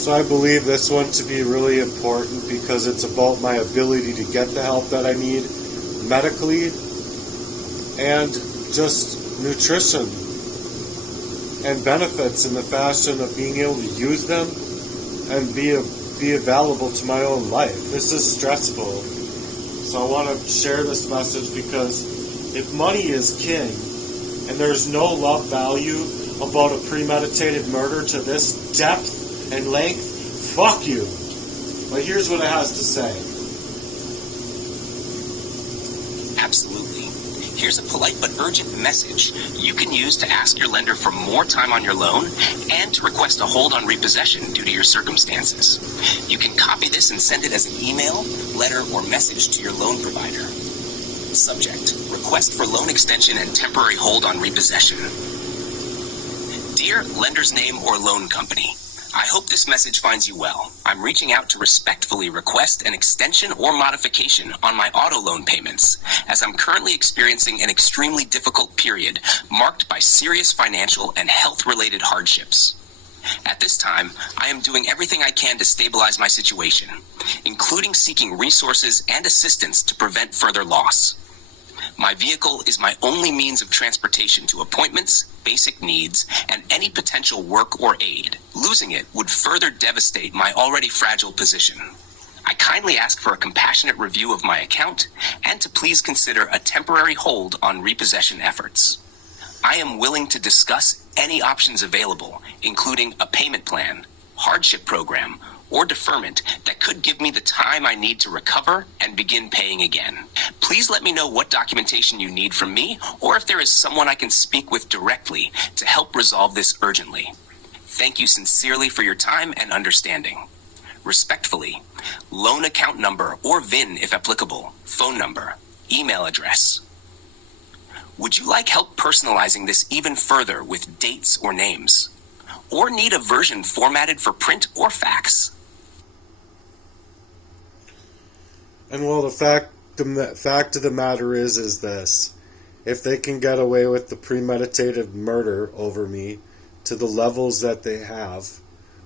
So I believe this one to be really important because it's about my ability to get the help that I need medically and just nutrition and benefits in the fashion of being able to use them and be available to my own life. This is stressful. So I want to share this message because if money is king and there's no love value about a premeditated murder to this depth and length, fuck you. But here's what it has to say. Absolutely. Here's a polite but urgent message you can use to ask your lender for more time on your loan and to request a hold on repossession due to your circumstances. You can copy this and send it as an email, letter, or message to your loan provider. Subject: request for loan extension and temporary hold on repossession. Dear lender's name or loan company, I hope this message finds you well. I'm reaching out to respectfully request an extension or modification on my auto loan payments, as I'm currently experiencing an extremely difficult period marked by serious financial and health-related hardships. At this time, I am doing everything I can to stabilize my situation, including seeking resources and assistance to prevent further loss. My vehicle is my only means of transportation to appointments, basic needs, and any potential work or aid. Losing it would further devastate my already fragile position. I kindly ask for a compassionate review of my account and to please consider a temporary hold on repossession efforts. I am willing to discuss any options available, including a payment plan, hardship program, or deferment that could give me the time I need to recover and begin paying again. Please let me know what documentation you need from me or if there is someone I can speak with directly to help resolve this urgently. Thank you sincerely for your time and understanding. Respectfully, loan account number or VIN if applicable, phone number, email address. Would you like help personalizing this even further with dates or names? Or need a version formatted for print or fax? And well, the fact of the matter is this. If they can get away with the premeditated murder over me to the levels that they have,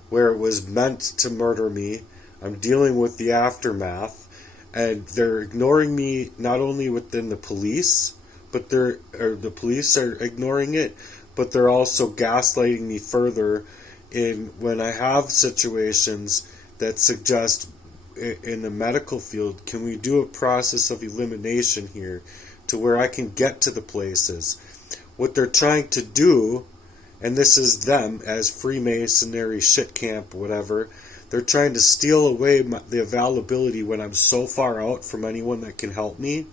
where it was meant to murder me, I'm dealing with the aftermath, and they're ignoring me not only within the police, but the police are ignoring it, but they're also gaslighting me further in when I have situations that suggest in the medical field, can we do a process of elimination here to where I can get to the places? What they're trying to do, and this is them as Freemasonry shit camp, whatever, they're trying to steal away the availability when I'm so far out from anyone that can help me,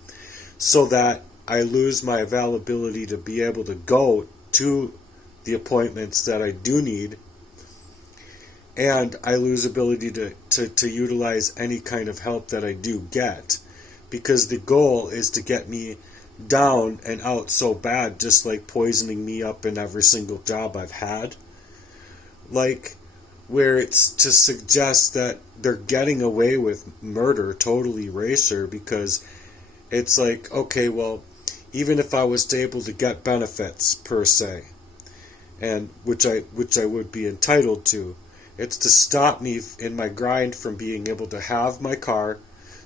so that I lose my availability to be able to go to the appointments that I do need, and I lose ability to utilize any kind of help that I do get, because the goal is to get me down and out so bad, just like poisoning me up in every single job I've had, like where it's to suggest that they're getting away with murder, total erasure, because it's like, okay, well, even if I was able to get benefits per se, and which I would be entitled to, it's to stop me in my grind from being able to have my car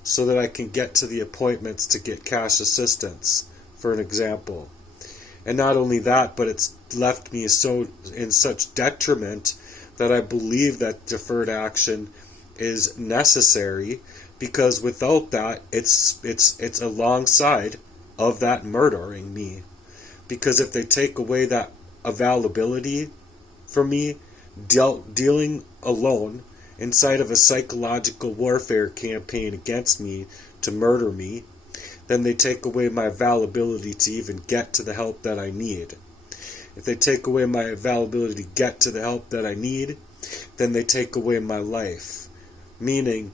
so that I can get to the appointments to get cash assistance, for an example. And not only that, but it's left me so in such detriment that I believe that deferred action is necessary, because without that, it's alongside of that murdering me. Because if they take away that availability from me, dealing alone inside of a psychological warfare campaign against me to murder me, then they take away my availability to even get to the help that I need. If they take away my availability to get to the help that I need, then they take away my life. Meaning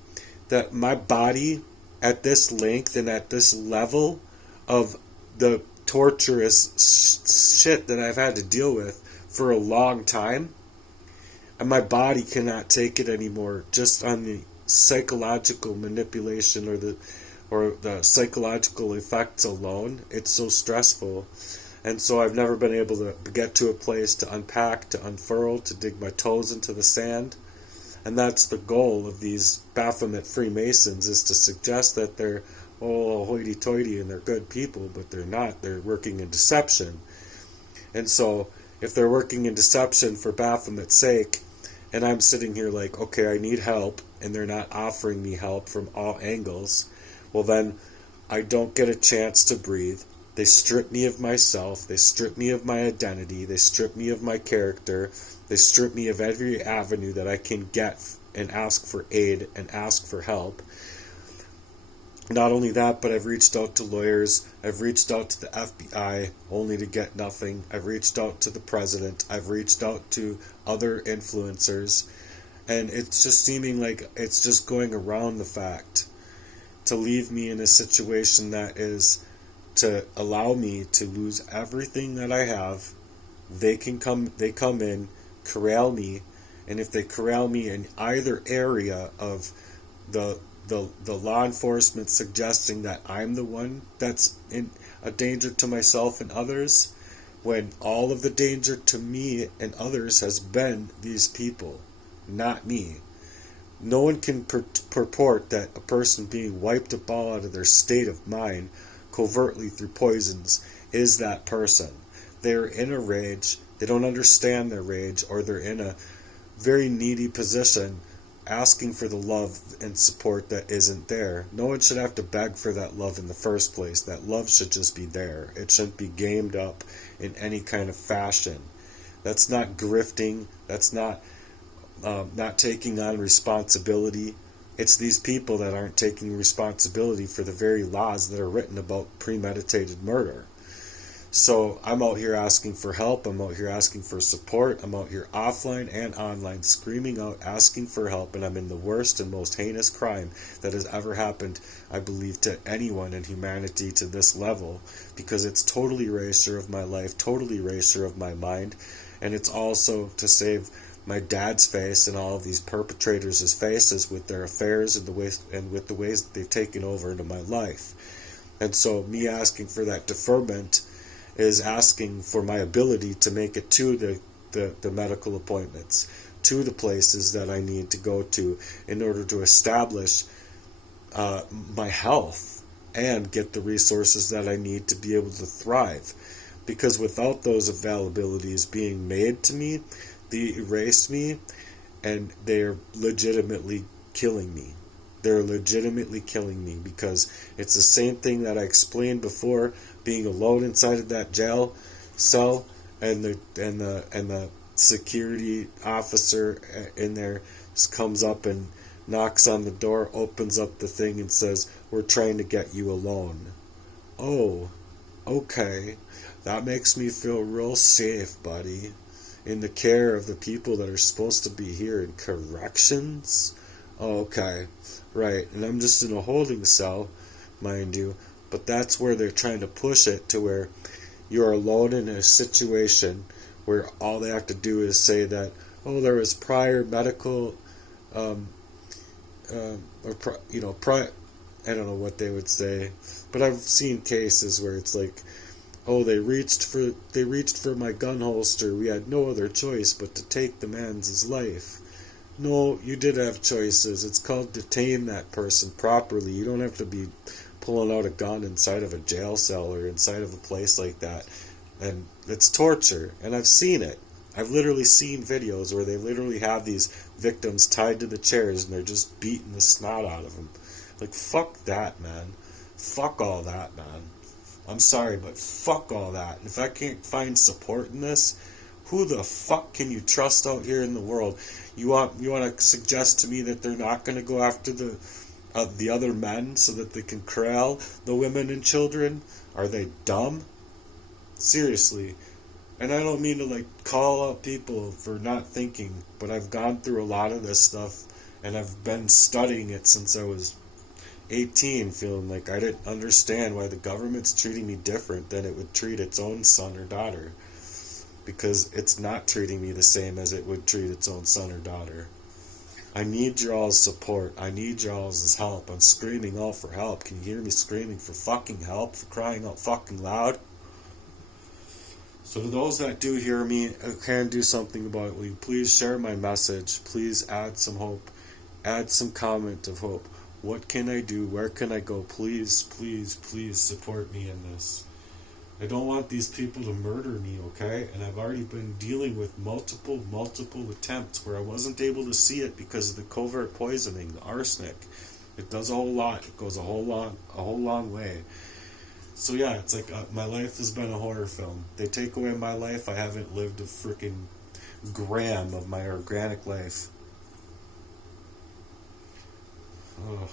that my body at this length and at this level of the torturous shit that I've had to deal with for a long time, and my body cannot take it anymore, just on the psychological manipulation or the psychological effects alone. It's so stressful. And so I've never been able to get to a place to unpack, to unfurl, to dig my toes into the sand. And that's the goal of these Baphomet Freemasons, is to suggest that they're hoity-toity and they're good people, but they're not. They're working in deception. And so if they're working in deception for Baphomet's sake, and I'm sitting here like, okay, I need help, and they're not offering me help from all angles, well then I don't get a chance to breathe. They strip me of myself, they strip me of my identity, they strip me of my character, they strip me of every avenue that I can get and ask for aid and ask for help. Not only that, but I've reached out to lawyers, I've reached out to the FBI only to get nothing. I've reached out to the president, I've reached out to other influencers, and it's just seeming like it's just going around the fact to leave me in a situation that is to allow me to lose everything that I have. They come in, corral me, and if they corral me in either area of the law enforcement suggesting that I'm the one that's in a danger to myself and others, when all of the danger to me and others has been these people, not me. No one can purport that a person being wiped up all out of their state of mind covertly through poisons is that person. They're in a rage, they don't understand their rage, or they're in a very needy position asking for the love and support that isn't there. No one should have to beg for that love in the first place. That love should just be there. It shouldn't be gamed up in any kind of fashion. That's not grifting. That's not taking on responsibility. It's these people that aren't taking responsibility for the very laws that are written about premeditated murder. So I'm out here asking for help, I'm out here asking for support, I'm out here offline and online screaming out, asking for help, and I'm in the worst and most heinous crime that has ever happened, I believe, to anyone in humanity to this level, because it's totally erasure of my life, totally erasure of my mind, and it's also to save my dad's face and all of these perpetrators' faces with their affairs and with the ways that they've taken over into my life. And so me asking for that deferment is asking for my ability to make it to the medical appointments, to the places that I need to go to in order to establish my health and get the resources that I need to be able to thrive. Because without those availabilities being made to me, they erase me, and they're legitimately killing me. They're legitimately killing me, because it's the same thing that I explained before, being alone inside of that jail cell, and the security officer in there comes up and knocks on the door, opens up the thing and says, "We're trying to get you alone." Oh, okay. That makes me feel real safe, buddy. In the care of the people that are supposed to be here in corrections? Oh, okay. Right. And I'm just in a holding cell, mind you. But that's where they're trying to push it, to where you're alone in a situation where all they have to do is say that, oh, there was prior medical, I don't know what they would say, but I've seen cases where it's like, oh, they reached for my gun holster. We had no other choice but to take the man's life. No, you did have choices. It's called detain that person properly. You don't have to be pulling out a gun inside of a jail cell or inside of a place like that. And it's torture. And I've seen it. I've literally seen videos where they literally have these victims tied to the chairs and they're just beating the snot out of them. Like, fuck that, man. Fuck all that, man. I'm sorry, but fuck all that. If I can't find support in this, who the fuck can you trust out here in the world? You want to suggest to me that they're not going to go after the other men so that they can corral the women and children? Are they dumb? Seriously. And I don't mean to call out people for not thinking, but I've gone through a lot of this stuff, and I've been studying it since I was 18, feeling like I didn't understand why the government's treating me different than it would treat its own son or daughter, because it's not treating me the same as it would treat its own son or daughter. I need y'all's support. I need y'all's help. I'm screaming out for help. Can you hear me screaming for fucking help, for crying out fucking loud? So to those that do hear me, can do something about it, will you please share my message? Please add some hope. Add some comment of hope. What can I do? Where can I go? Please, please, please support me in this. I don't want these people to murder me, okay? And I've already been dealing with multiple attempts where I wasn't able to see it because of the covert poisoning, the arsenic. It does a whole lot. It goes a whole long way. So yeah, it's like my life has been a horror film. They take away my life, I haven't lived a freaking gram of my organic life. Ugh.